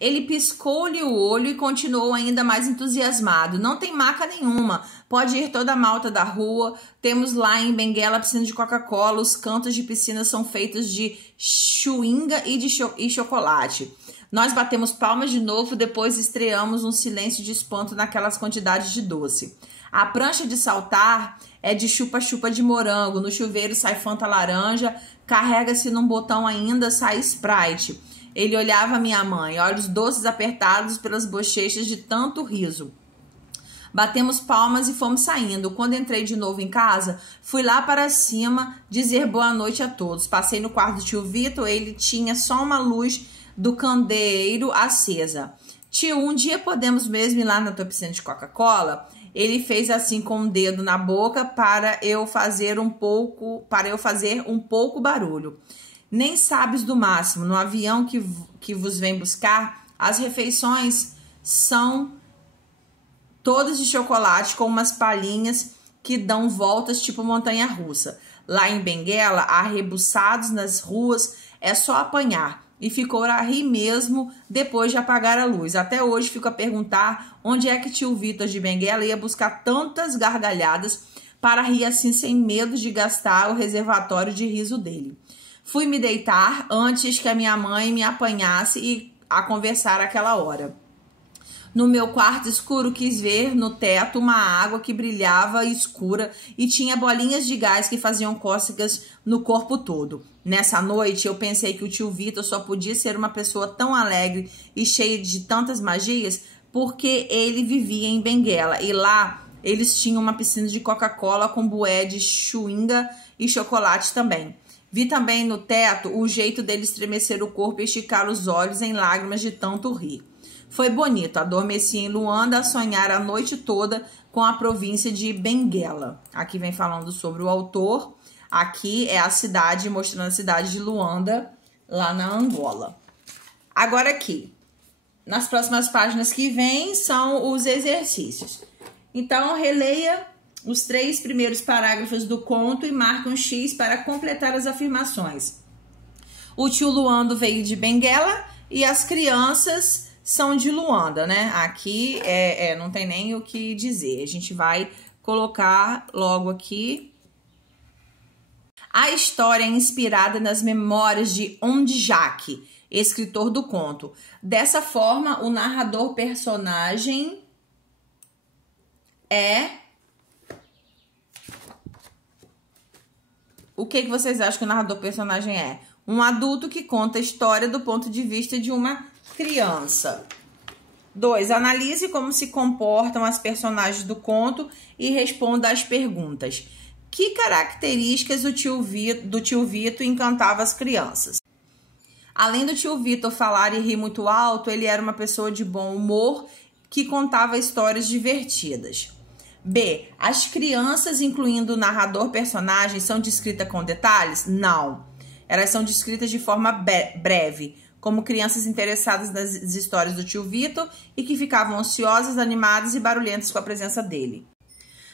Ele piscou-lhe o olho e continuou ainda mais entusiasmado. Não tem maca nenhuma. Pode ir toda a malta da rua. Temos lá em Benguela a piscina de Coca-Cola. Os cantos de piscina são feitos de chuinga e chocolate. Nós batemos palmas de novo, depois estreamos um silêncio de espanto naquelas quantidades de doce. A prancha de saltar é de chupa-chupa de morango. No chuveiro sai Fanta laranja. Carrega-se num botão ainda, sai Sprite. Ele olhava minha mãe, olhos doces apertados pelas bochechas de tanto riso. Batemos palmas e fomos saindo. Quando entrei de novo em casa, fui lá para cima dizer boa noite a todos. Passei no quarto do tio Vitor, ele tinha só uma luz do candeeiro acesa. Tio, um dia podemos mesmo ir lá na tua piscina de Coca-Cola? Ele fez assim com o dedo na boca para eu fazer um pouco barulho. Nem sabes do máximo, no avião que vos vem buscar, as refeições são todas de chocolate com umas palhinhas que dão voltas tipo montanha-russa. Lá em Benguela, arrebuçados nas ruas, é só apanhar. E ficou a rir mesmo depois de apagar a luz. Até hoje fico a perguntar onde é que tio Vitor de Benguela ia buscar tantas gargalhadas para rir assim sem medo de gastar o reservatório de riso dele. Fui me deitar antes que a minha mãe me apanhasse e a conversar aquela hora. No meu quarto escuro quis ver no teto uma água que brilhava escura e tinha bolinhas de gás que faziam cócegas no corpo todo. Nessa noite eu pensei que o tio Vitor só podia ser uma pessoa tão alegre e cheia de tantas magias porque ele vivia em Benguela e lá eles tinham uma piscina de Coca-Cola com bué de chuinga e chocolate também. Vi também no teto o jeito dele estremecer o corpo e esticar os olhos em lágrimas de tanto rir. Foi bonito, adormeci em Luanda a sonhar a noite toda com a província de Benguela. Aqui vem falando sobre o autor. Aqui é a cidade, mostrando a cidade de Luanda, lá na Angola. Agora aqui, nas próximas páginas que vêm, são os exercícios. Então, releia os 3 primeiros parágrafos do conto e marque um X para completar as afirmações. O tio Luando veio de Benguela e as crianças são de Luanda, né? Aqui não tem nem o que dizer. A gente vai colocar logo aqui. A história é inspirada nas memórias de Ondjak, escritor do conto. Dessa forma, o narrador personagem é... O que vocês acham que o narrador personagem é? Um adulto que conta a história do ponto de vista de uma criança. 2. Analise como se comportam as personagens do conto e responda às perguntas. Que características do tio Vitor encantava as crianças? Além do tio Vitor falar e rir muito alto, ele era uma pessoa de bom humor que contava histórias divertidas. B. As crianças, incluindo o narrador personagem, são descritas com detalhes? Não. Elas são descritas de forma breve, como crianças interessadas nas histórias do tio Vitor e que ficavam ansiosas, animadas e barulhentas com a presença dele.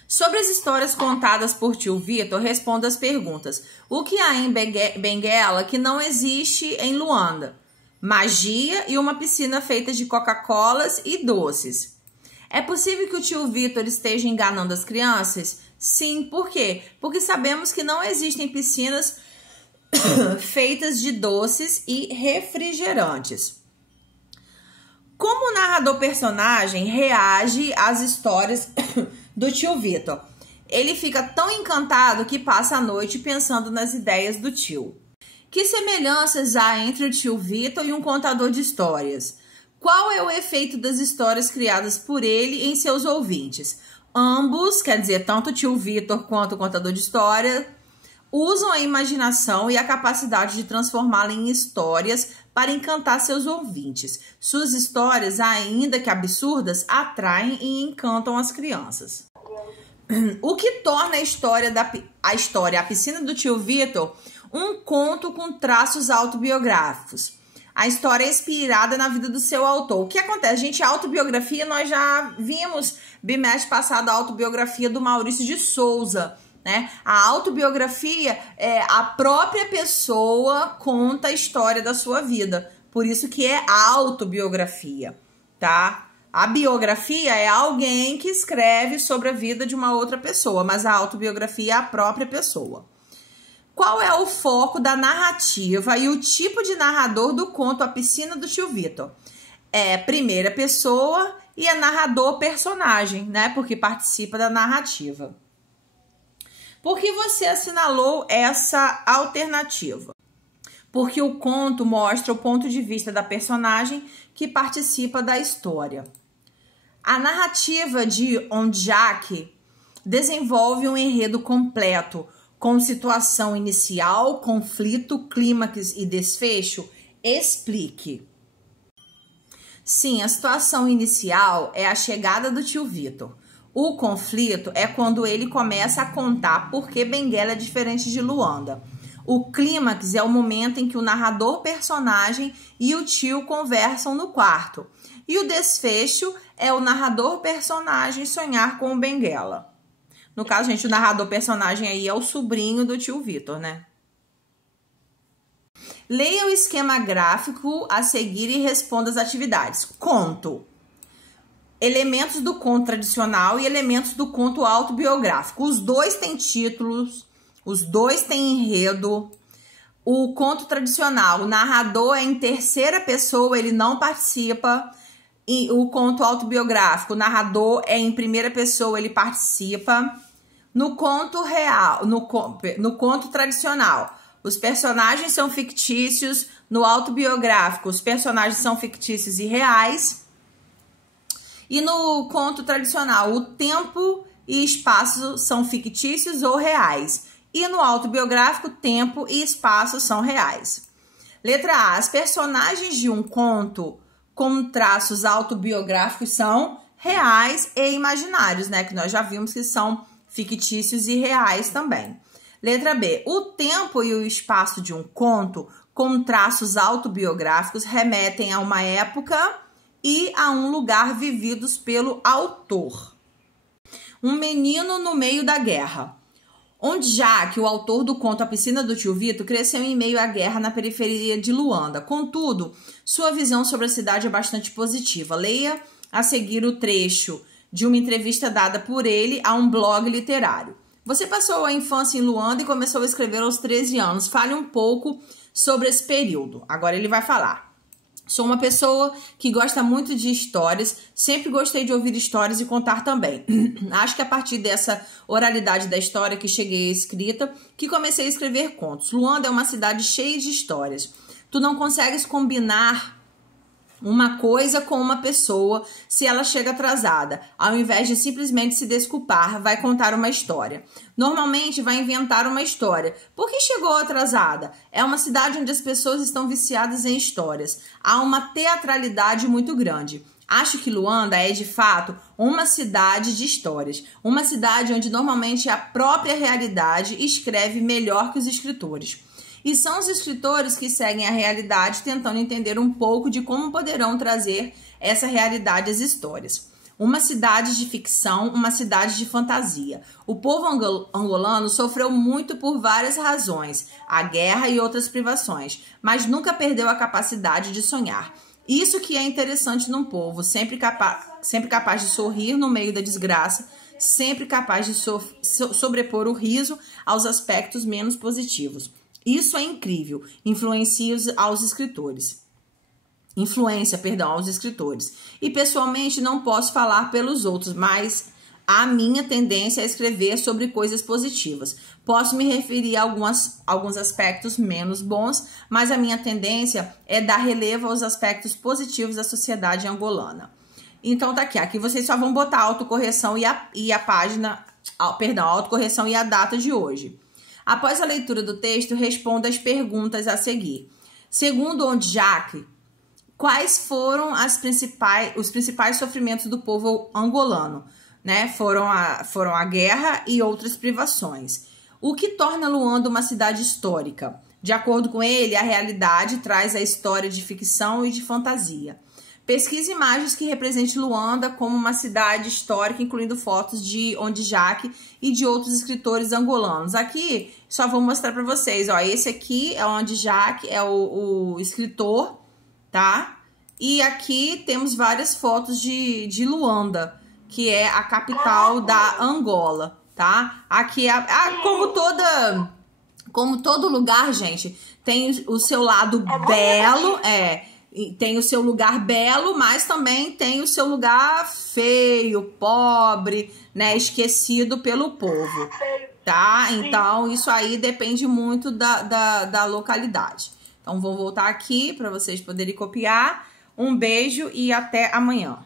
Sobre as histórias contadas por tio Vitor, responda as perguntas. O que há em Benguela que não existe em Luanda? Magia e uma piscina feita de Coca-Colas e doces. É possível que o tio Vitor esteja enganando as crianças? Sim, por quê? Porque sabemos que não existem piscinas feitas de doces e refrigerantes. Como o narrador personagem reage às histórias do tio Vitor? Ele fica tão encantado que passa a noite pensando nas ideias do tio. Que semelhanças há entre o tio Vitor e um contador de histórias? Qual é o efeito das histórias criadas por ele em seus ouvintes? Ambos, quer dizer, tanto o tio Vitor quanto o contador de história, usam a imaginação e a capacidade de transformá-la em histórias para encantar seus ouvintes. Suas histórias, ainda que absurdas, atraem e encantam as crianças. O que torna a piscina do tio Vitor, um conto com traços autobiográficos. A história é inspirada na vida do seu autor. O que acontece? Gente, a autobiografia, nós já vimos bimestre passado a autobiografia do Maurício de Souza, né? A autobiografia é a própria pessoa conta a história da sua vida. Por isso que é autobiografia, tá? A biografia é alguém que escreve sobre a vida de uma outra pessoa, mas a autobiografia é a própria pessoa. Qual é o foco da narrativa e o tipo de narrador do conto A Piscina do Tio Vitor? É primeira pessoa e é narrador personagem, né? Porque participa da narrativa. Por que você assinalou essa alternativa? Porque o conto mostra o ponto de vista da personagem que participa da história. A narrativa de Onjak desenvolve um enredo completo, com situação inicial, conflito, clímax e desfecho. Explique. Sim, a situação inicial é a chegada do tio Vitor. O conflito é quando ele começa a contar por que Benguela é diferente de Luanda. O clímax é o momento em que o narrador personagem e o tio conversam no quarto. E o desfecho é o narrador personagem sonhar com o Benguela. No caso, gente, o narrador personagem aí é o sobrinho do tio Vitor, né? Leia o esquema gráfico a seguir e responda as atividades. Conto. Elementos do conto tradicional e elementos do conto autobiográfico. Os dois têm títulos, os dois têm enredo. O conto tradicional, o narrador é em terceira pessoa, ele não participa. E o conto autobiográfico, o narrador é em primeira pessoa, ele participa. No conto real, no conto tradicional, os personagens são fictícios. No autobiográfico, os personagens são fictícios e reais. E no conto tradicional, o tempo e espaço são fictícios ou reais. E no autobiográfico, tempo e espaço são reais. Letra A. As personagens de um conto com traços autobiográficos são reais e imaginários, né? Que nós já vimos que são fictícios e reais também. Letra B. O tempo e o espaço de um conto com traços autobiográficos remetem a uma época e a um lugar vividos pelo autor. Um menino no meio da guerra. Onjak, o autor do conto A Piscina do Tio Vitor, cresceu em meio à guerra na periferia de Luanda. Contudo, sua visão sobre a cidade é bastante positiva. Leia a seguir o trecho de uma entrevista dada por ele a um blog literário. Você passou a infância em Luanda e começou a escrever aos 13 anos. Fale um pouco sobre esse período. Agora ele vai falar. Sou uma pessoa que gosta muito de histórias, sempre gostei de ouvir histórias e contar também. Acho que a partir dessa oralidade da história que cheguei à escrita, que comecei a escrever contos. Luanda é uma cidade cheia de histórias. Tu não consegues combinar uma coisa com uma pessoa se ela chega atrasada. Ao invés de simplesmente se desculpar, vai contar uma história. Normalmente vai inventar uma história. Por que chegou atrasada? É uma cidade onde as pessoas estão viciadas em histórias. Há uma teatralidade muito grande. Acho que Luanda é, de fato, uma cidade de histórias. Uma cidade onde normalmente a própria realidade escreve melhor que os escritores. E são os escritores que seguem a realidade tentando entender um pouco de como poderão trazer essa realidade às histórias. Uma cidade de ficção, uma cidade de fantasia. O povo angolano sofreu muito por várias razões, a guerra e outras privações, mas nunca perdeu a capacidade de sonhar. Isso que é interessante num povo, sempre capaz de sorrir no meio da desgraça, sempre capaz de sobrepor o riso aos aspectos menos positivos. Isso é incrível. Influência aos escritores. E pessoalmente não posso falar pelos outros, mas a minha tendência é escrever sobre coisas positivas. Posso me referir a alguns aspectos menos bons, mas a minha tendência é dar relevo aos aspectos positivos da sociedade angolana. Então tá aqui. Aqui vocês só vão botar a autocorreção e a página, a autocorreção e a data de hoje. Após a leitura do texto, responda as perguntas a seguir. Segundo Onjak, quais foram os principais sofrimentos do povo angolano? Né? Foram a guerra e outras privações. O que torna Luanda uma cidade histórica? De acordo com ele, a realidade traz a história de ficção e de fantasia. Pesquise imagens que representem Luanda como uma cidade histórica, incluindo fotos de Onjak e de outros escritores angolanos. Aqui, só vou mostrar para vocês. Ó, esse aqui é o Onjak, é o escritor, tá? E aqui temos várias fotos de Luanda, que é a capital da Angola, tá? Aqui, como todo lugar, gente, tem o seu lado belo, tem o seu lugar belo, mas também tem o seu lugar feio, pobre, né, esquecido pelo povo, tá? Então, isso aí depende muito da localidade. Então, vou voltar aqui para vocês poderem copiar. Um beijo e até amanhã.